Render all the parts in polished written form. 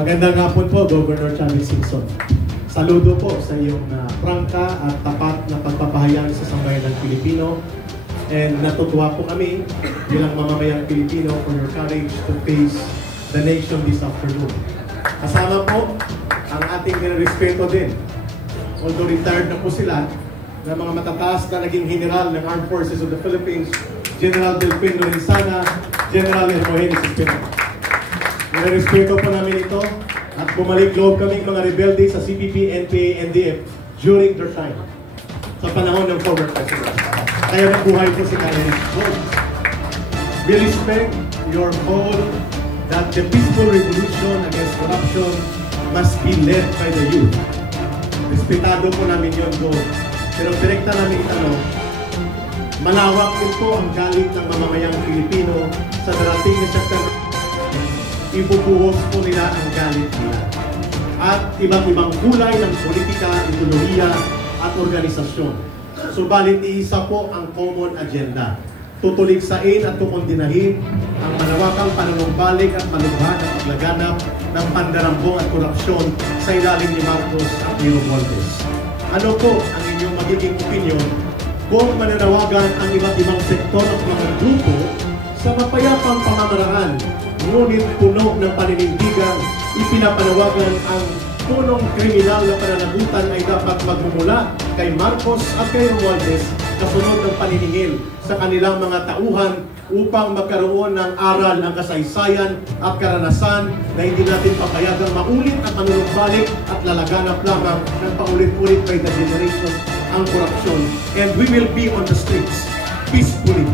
Magandang hapon po, Governor Chavez Singson. Saludo po sa iyong prangka at tapat na pagpapahayag sa sambayan ng Pilipino. And natutuwa po kami bilang mamamayang Pilipino for your courage to face the nation this afternoon. Kasama po ang ating respeto din. Although retired na po sila, na mga matataas na naging general ng Armed Forces of the Philippines, General Delfin Lorenzana, General Hermogenes Espinosa. Nirespeto po namin ito at bumalik loob kaming mga rebelde sa CPP, NPA, NDF during their time sa panahon ng former president. Kaya nabuhay po si Karen. We respect your call that the peaceful revolution against corruption must be led by the youth. Respetado po namin yun doon. Pero direkta namin itanong, malawak din po ang galit ng mamamayang Pilipino sa darating na September. Ibubuhos po nila ang galit nila. At iba't ibang kulay ng politika, ideolohiya at organisasyon. Subalit iisa po ang common agenda. Tutuligsain at tukondinahin ang malawakang panunumbalik at malubha ng paglaganap ng pandarambong at korupsyon sa ilalim ni Marcos at ni Romualdez. Ano po ang inyong magiging opinyon kung mananawagan ang iba't ibang sektor at mga grupo sa mapayapang pamamaraan, ngunit puno ng paninindigan, ipinapanawagan ang punong kriminal na pananagutan ay dapat magmumula kay Marcos at kay Romualdez kasunod ng paniningil sa kanilang mga tauhan upang magkaroon ng aral ng kasaysayan at karanasan na hindi natin papayagang maulit at manunumbalik at lalaganap lamang ng paulit-ulit by the generation ang korupsyon. And we will be on the streets peacefully.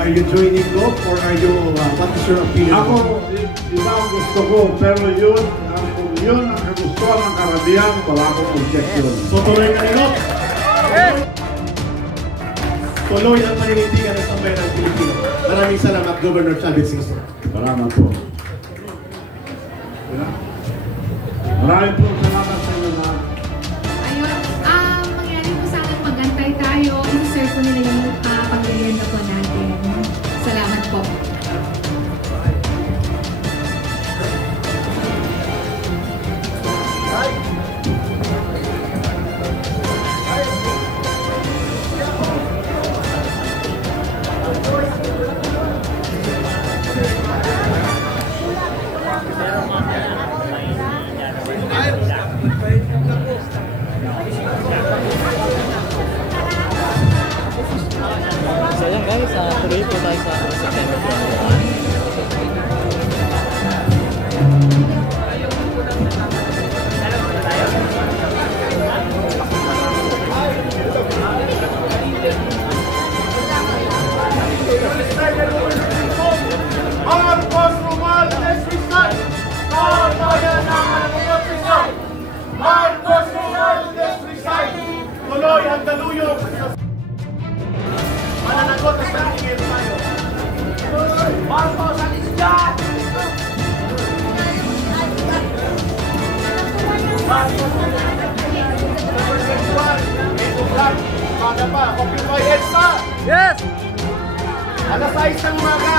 Are you joining Gob or are you, what is your opinion? Ako, iba ang gusto ko, pero yun ang kagustuhan ng karamihan, wala akong objection. So tuloy ka rin, Gob? Tuloy ang paninindigan ng sambayan ng Pilipino. Maraming salamat, Governor Chavez Singson. Salamat po. Maraming po salamat sa inyo na. Ayun, mangyari po sa akin, magantay tayo. I-serve po nila yung pag-merienda po natin. Salamat po. So yan guys, tuloy po tayo sa September 21. Marcos Romualdez resign! Kabayan ng mananayot resign! Marcos Romualdez resign! Tuloy ang daluyong! Mananagot at naningil tayo! Marcos alis dyan! Marcos Umaga pa, Occupy EDSA! Yes! Alas 6 ng umaga!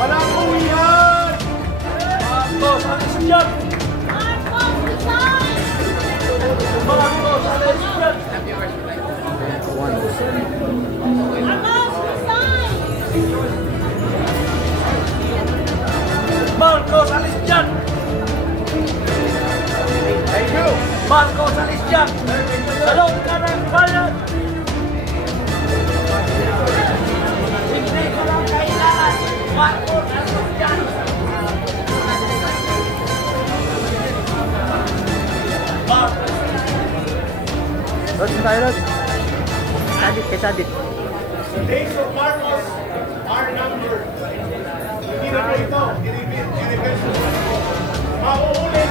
Walang uwihan! Marcos alis dyan! Marcos resign! Marcos alis dyan! Marcos alis dyan! Thank you! Marcos alis dyan! Salong ka ng bayan! Hindi ko lang kailangan! Marcos alis dyan! Marcos! Lods tayo, Lods. Sadit kay Sadit. The days of Marcos are numbered. Hindi na po ito. I-reverse mo po. Mauulit.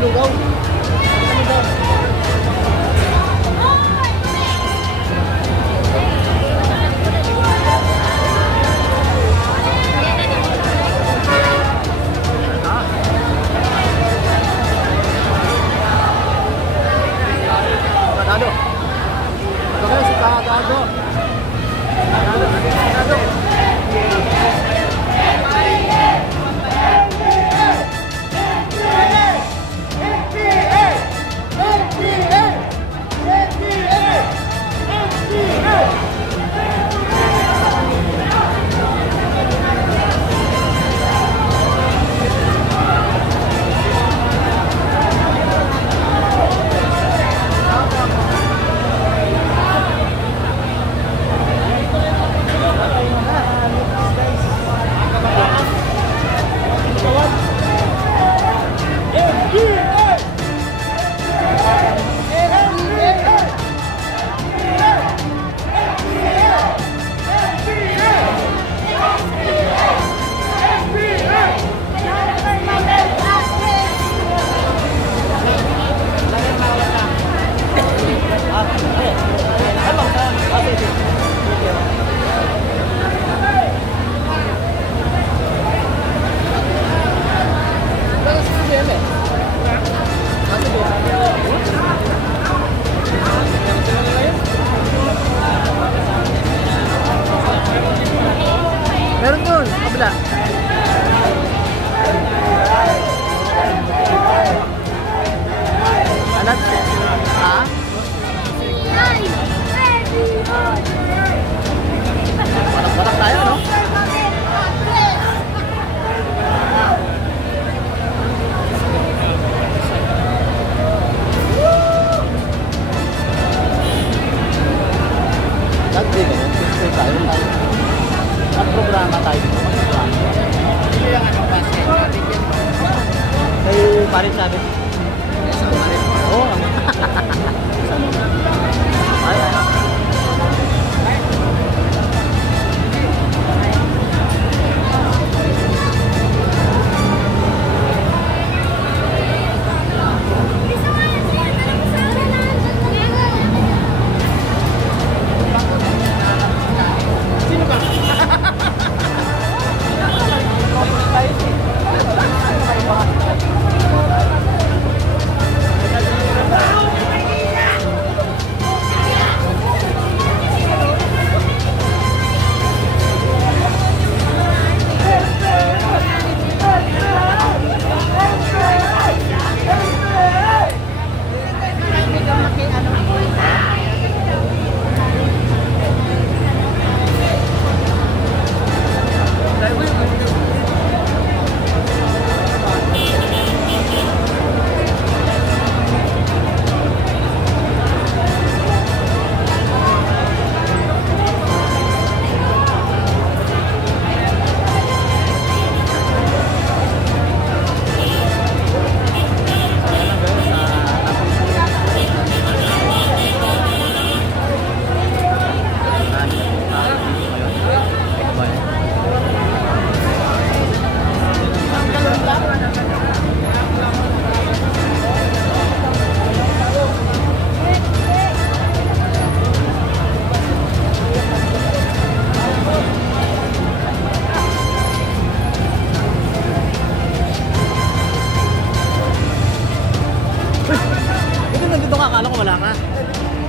Lugaw. Kadado. Ito guys, si Kadado. Kadado. Meron dun, kabila. Anak? Ha? Batak-batak tayo, no? Dati ganun, gusto tayo. Mag-programa tayo. Hindi lang ano, basket. Kay Paris sabi. Oo. Ay, ay. Akala ko wala ka.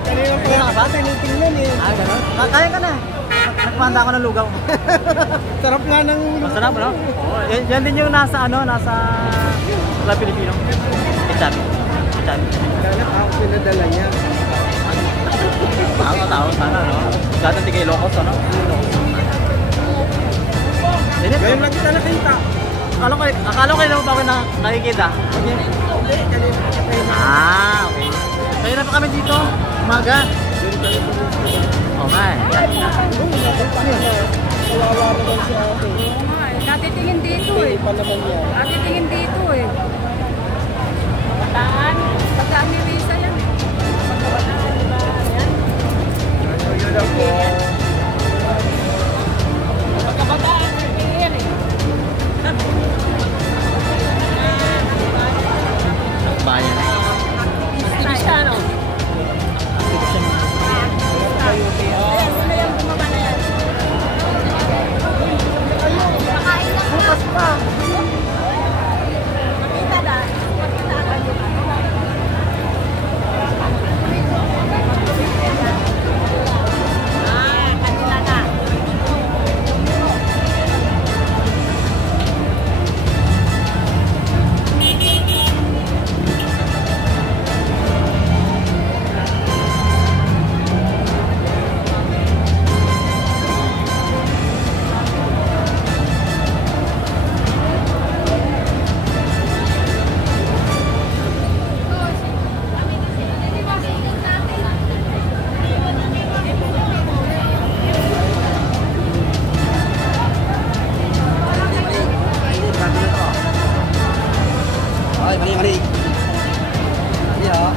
Kanina pa ba? Tinitingnan eh. Ah, gano'n? Kaya ka na. Nagpanda ako ng lugaw. Sarap nga ng... Masarap, no? Yan din yung nasa, ano, nasa Pilipino. Kechabi. Kaya ako pinadala niya. Tao, sana, no? Dati hindi kayo locals, ano? Ngayon lang kita nakita. Akala ko kayo naman ba ako nakikita? Hindi, kanina kita na. Ah, okay. Kaya na pa kami dito. Umaga. Oh, man. Kawawa naman si ate. Natitingin dito eh. Pa naman yan. Natitingin dito eh. Bataan? Bataan ni Risa yan eh. Pagkabataan, di ba? Yan. Yun lang po. Pagkabataan, yan eh. Ay, mali, mali. Mali, ha?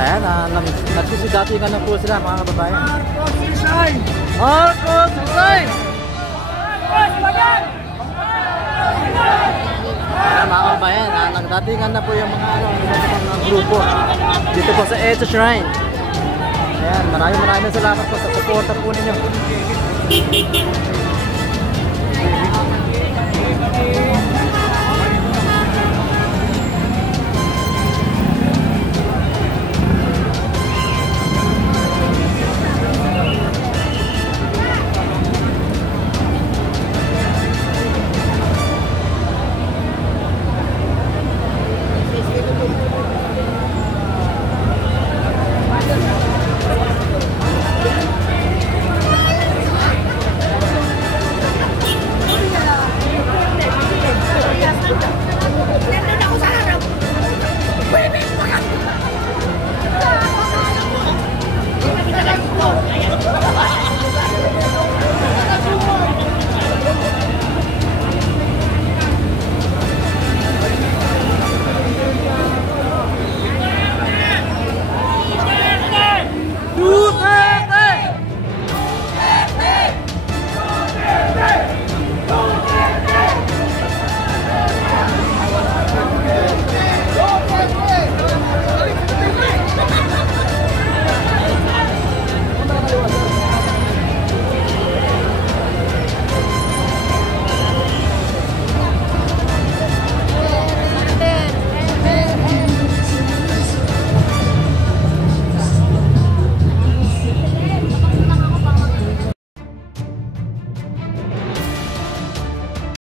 Ayan, nagsisigati ka na po sila mga kababayan. Marcos resign! Marcos resign! Ayan mga kababayan, nagdatingan na po yung mga grupo dito po sa EDSA Shrine. Ayan, maraming salamat po sa suporta po ninyo.